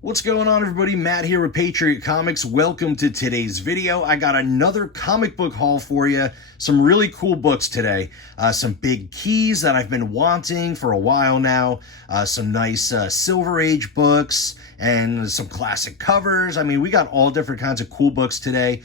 What's going on, everybody? Matt here with Patriot Comics. Welcome to today's video. I got another comic book haul for you. Some really cool books today. Some big keys that I've been wanting for a while now. Some nice Silver Age books and some classic covers. I mean, we got all different kinds of cool books today.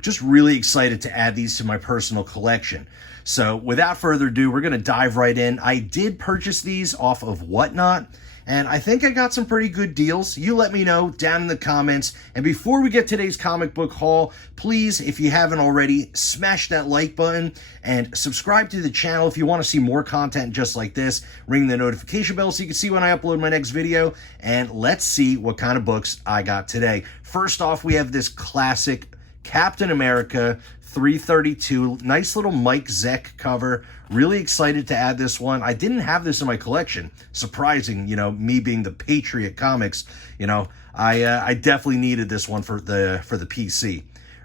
Just really excited to add these to my personal collection. So without further ado, we're going to dive right in. I did purchase these off of Whatnot, and I think I got some pretty good deals. You let me know down in the comments. And before we get today's comic book haul, please, if you haven't already, smash that like button and subscribe to the channel if you want to see more content just like this. Ring the notification bell so you can see when I upload my next video. And let's see what kind of books I got today. First off, we have this classic Captain America 332, nice little Mike Zeck cover. Really excited to add this one. I didn't have this in my collection. Surprising, me being the Patriot Comics, I definitely needed this one for the PC.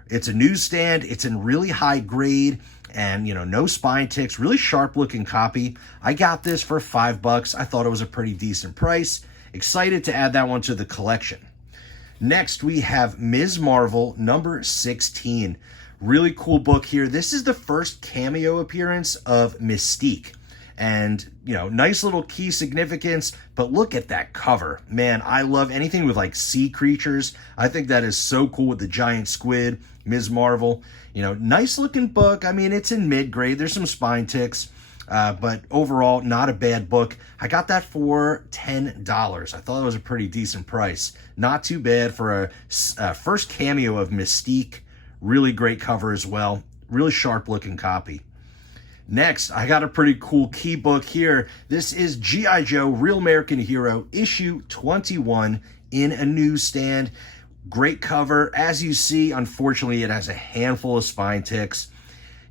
It's a newsstand. It's in really high grade and, no spine ticks, really sharp looking copy. I got this for $5. I thought it was a pretty decent price. Excited to add that one to the collection. Next, we have Ms. Marvel number 16. Really cool book here. This is the first cameo appearance of Mystique. And, nice little key significance, but look at that cover. Man, I love anything with like sea creatures. I think that is so cool with the giant squid, Ms. Marvel. Nice looking book. I mean, it's in mid-grade. There's some spine ticks, but overall, not a bad book. I got that for $10. I thought it was a pretty decent price. Not too bad for a first cameo of Mystique. Really great cover as well. Really sharp looking copy. Next, I got a pretty cool key book here. This is G.I. Joe Real American Hero issue 21 in a newsstand. Great cover. As you see, unfortunately, it has a handful of spine ticks.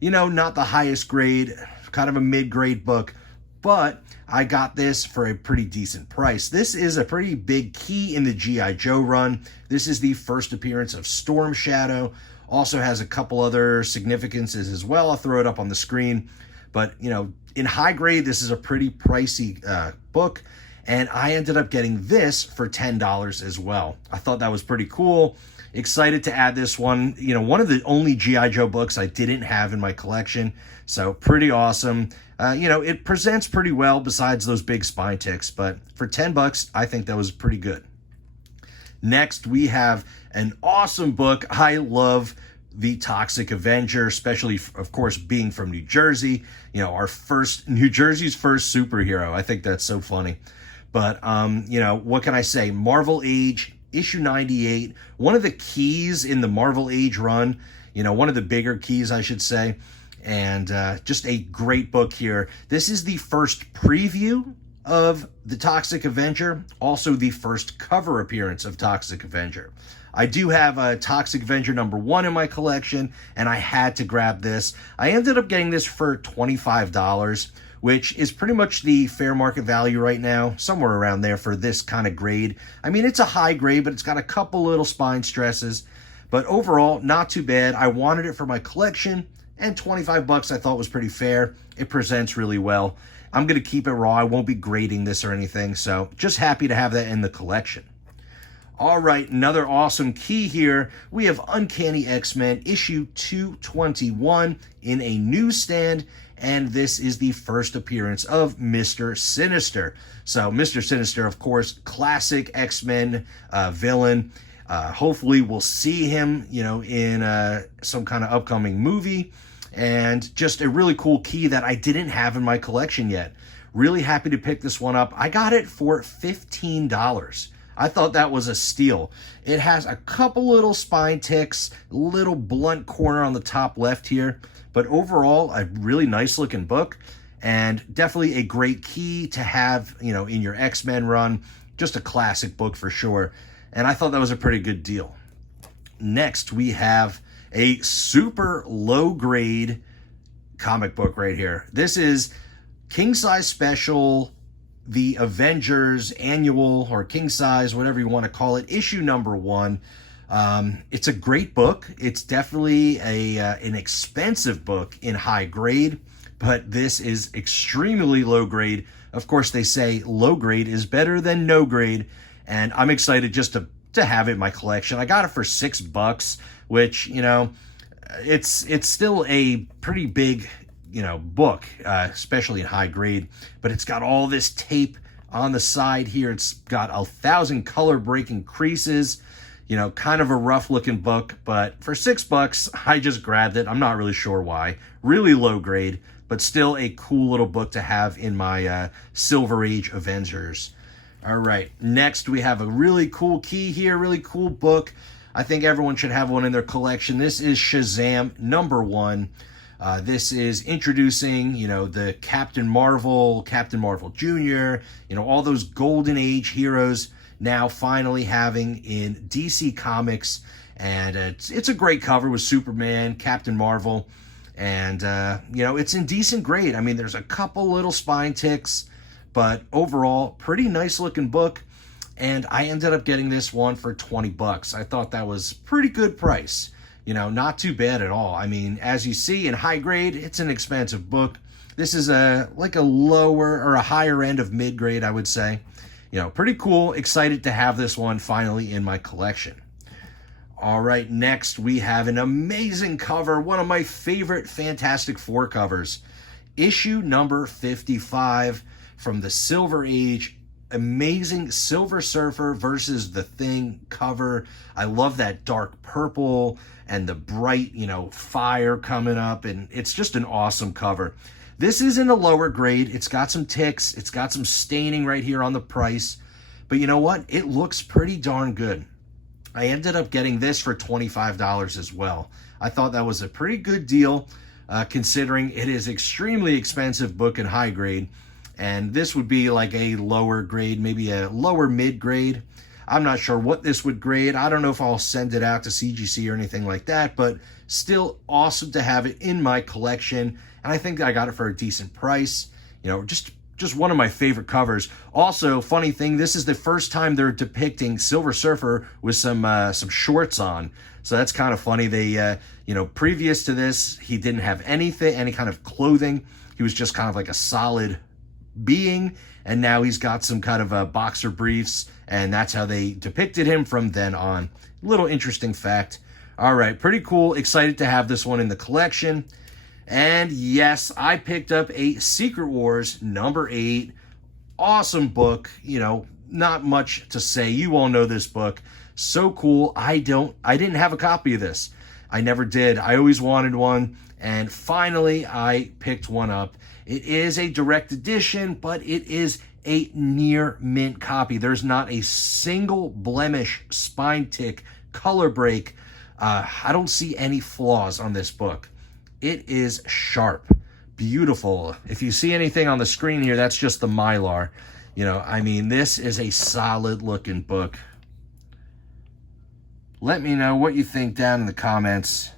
Not the highest grade, kind of a mid-grade book, but I got this for a pretty decent price. This is a pretty big key in the G.I. Joe run. This is the first appearance of Storm Shadow. Also has a couple other significances as well. I'll throw it up on the screen. But, in high grade, this is a pretty pricey book. And I ended up getting this for $10 as well. I thought that was pretty cool. Excited to add this one. One of the only G.I. Joe books I didn't have in my collection. So pretty awesome. It presents pretty well besides those big spine ticks. But for $10, I think that was pretty good. Next, we have an awesome book. I love the Toxic Avenger, especially, of course, being from New Jersey. New Jersey's first superhero. I think that's so funny. But, what can I say? Marvel Age, issue 98. One of the keys in the Marvel Age run. One of the bigger keys, I should say. And just a great book here. This is the first preview of the Toxic Avenger, also the first cover appearance of Toxic Avenger. I do have a Toxic Avenger number 1 in my collection, and I had to grab this. I ended up getting this for $25, which is pretty much the fair market value right now, somewhere around there for this kind of grade. I mean, it's a high grade, but it's got a couple little spine stresses. But overall, not too bad. I wanted it for my collection, and $25 I thought was pretty fair. It presents really well. I'm going to keep it raw. I won't be grading this or anything, so just happy to have that in the collection. All right, another awesome key here. We have Uncanny X-Men issue 221 in a newsstand, and this is the first appearance of Mr. Sinister. So Mr. Sinister, of course, classic X-Men villain. Hopefully we'll see him, in some kind of upcoming movie. And just a really cool key that I didn't have in my collection yet. Really happy to pick this one up. I got it for $15. I thought that was a steal. It has a couple little spine ticks, little blunt corner on the top left here. But overall, a really nice looking book. And definitely a great key to have, in your X-Men run. Just a classic book for sure. And I thought that was a pretty good deal. Next, we have a super low grade comic book right here. This is King Size Special, the Avengers annual, or King Size, whatever you want to call it, issue number 1. It's a great book. It's definitely an expensive book in high grade, but this is extremely low grade. Of course, they say low grade is better than no grade, and I'm excited just to have it in my collection. I got it for $6, which, you know, it's still a pretty big, you know, book, especially in high grade, but it's got all this tape on the side here. It's got 1,000 color breaking creases, you know, kind of a rough looking book, but for $6, I just grabbed it. I'm not really sure why. Really low grade, but still a cool little book to have in my Silver Age Avengers. All right, next we have a really cool key here, really cool book. I think everyone should have one in their collection. This is Shazam #1. This is introducing, you know, the Captain Marvel Jr., you know, all those Golden Age heroes now finally having in DC Comics. And it's a great cover with Superman, Captain Marvel, and, you know, it's in decent grade. I mean, there's a couple little spine ticks, but overall, pretty nice looking book. And I ended up getting this one for $20. I thought that was pretty good price. You know, not too bad at all. I mean, as you see in high grade, it's an expensive book. This is like a lower or a higher end of mid grade, I would say. You know, pretty cool. Excited to have this one finally in my collection. All right, next we have an amazing cover, one of my favorite Fantastic Four covers. Issue number 55 from the Silver Age. Amazing Silver Surfer versus the Thing cover. I love that dark purple and the bright, you know, fire coming up, and it's just an awesome cover. This is in a lower grade. It's got some ticks. It's got some staining right here on the price. But you know what? It looks pretty darn good. I ended up getting this for $25 as well. I thought that was a pretty good deal, considering it is extremely expensive book in high grade. And this would be like a lower grade, maybe a lower mid grade. I'm not sure what this would grade. I don't know if I'll send it out to CGC or anything like that, but still awesome to have it in my collection. And I think I got it for a decent price. You know, just one of my favorite covers. Also, funny thing, this is the first time they're depicting Silver Surfer with some shorts on. So that's kind of funny. They, you know, previous to this, he didn't have any kind of clothing. He was just kind of like a solid being, and now he's got some kind of boxer briefs, and that's how they depicted him from then on. Little interesting fact. All right, pretty cool. Excited to have this one in the collection. And yes, I picked up a Secret Wars #8. Awesome book. You know, not much to say. You all know this book. So cool. I didn't have a copy of this. I never did. I always wanted one, and finally I picked one up. It is a direct edition, but it is a near mint copy. There's not a single blemish, spine tick, color break. I don't see any flaws on this book. It is sharp, beautiful. If you see anything on the screen here, that's just the Mylar. You know, I mean, this is a solid looking book. Let me know what you think down in the comments.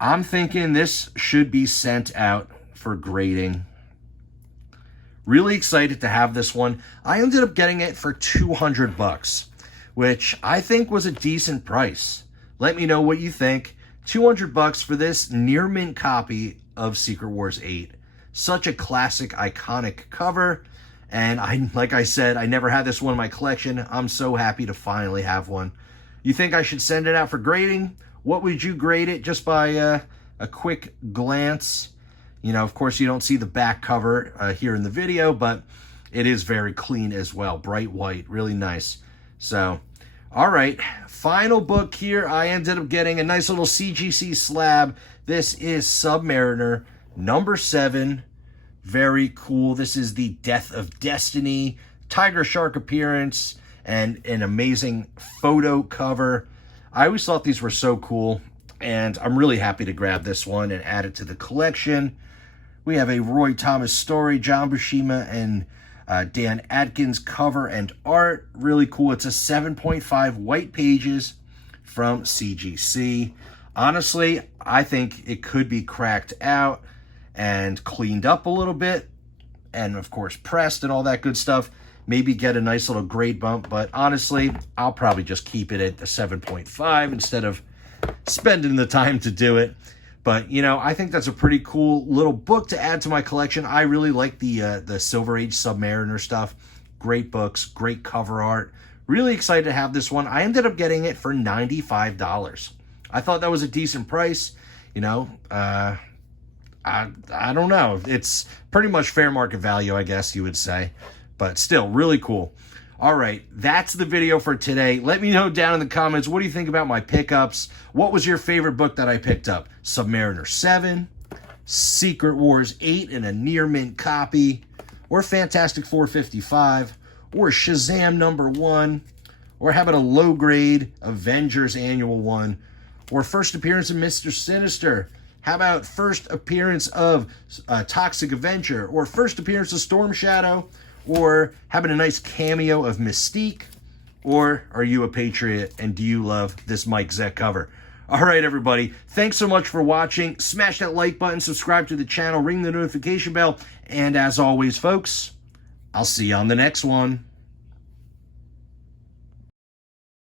I'm thinking this should be sent out for grading. Really excited to have this one. I ended up getting it for $200, which I think was a decent price. Let me know what you think. $200 for this near mint copy of Secret Wars 8. Such a classic, iconic cover. And like I said, I never had this one in my collection. I'm so happy to finally have one. You think I should send it out for grading? What would you grade it just by a quick glance? You know, of course, you don't see the back cover here in the video, but it is very clean as well. Bright white, really nice. So, all right, final book here. I ended up getting a nice little CGC slab. This is Submariner #7. Very cool. This is the Death of Destiny, tiger shark appearance, and an amazing photo cover. I always thought these were so cool, and I'm really happy to grab this one and add it to the collection. We have a Roy Thomas story, John Buscema and Dan Atkins cover and art. Really cool. It's a 7.5 white pages from CGC. Honestly, I think it could be cracked out and cleaned up a little bit, and of course pressed and all that good stuff. Maybe get a nice little grade bump, but honestly, I'll probably just keep it at the 7.5 instead of spending the time to do it. But, you know, I think that's a pretty cool little book to add to my collection. I really like the Silver Age Submariner stuff. great books, great cover art. Really excited to have this one. I ended up getting it for $95. I thought that was a decent price. You know, I don't know. It's pretty much fair market value, I guess you would say. But still, really cool. All right, that's the video for today. Let me know down in the comments, what do you think about my pickups? What was your favorite book that I picked up? Submariner 7, Secret Wars 8 in a near mint copy, or Fantastic Four 55, or Shazam #1, or how about a low grade Avengers Annual 1, or first appearance of Mr. Sinister? How about first appearance of Toxic Avenger, or first appearance of Storm Shadow, or how about a nice cameo of Mystique? Or are you a patriot and do you love this Mike Zeck cover? All right, everybody. Thanks so much for watching. Smash that like button, subscribe to the channel, ring the notification bell, and as always, folks, I'll see you on the next one.